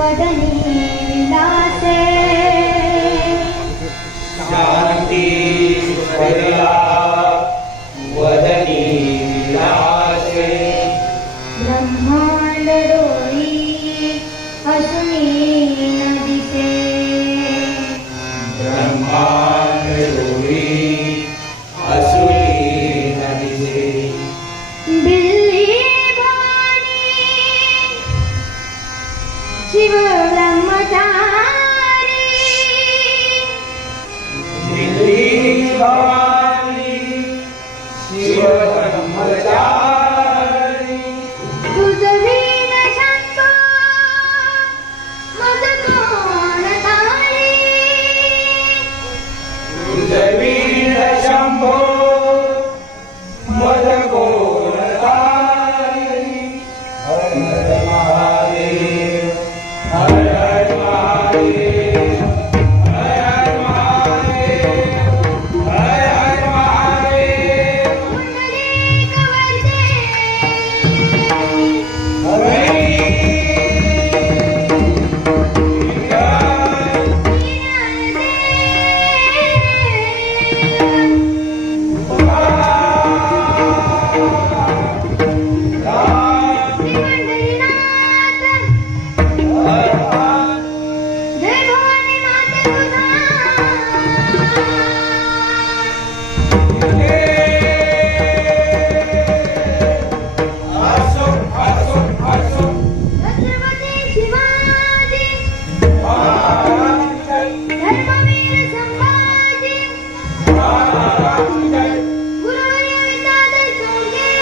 वदनी विलासे शांती हरिला वदनी विलासे ब्रह्मांड डोळी असूनी न दिसे ब्रह्मांड डोळी असूनी न दिसे बिल्ली भवानी शिव ब्रह्मचारी दिल्ली भवानी शिव ब्रह्मचारी तुझवीन शांत मज कोण तारी तुझवीण शंभो मद कोण तारी हर हर महादेव हर हर महादेव हर हर महादेव हर हर महादेव पुंडलीक वरदे हरी श्री पंढरीनाथ जय भवानी माते तुझा छत्रपती शिवाजी धर्मवीर संभाजी गुरुवर्य विद्याधर सोगे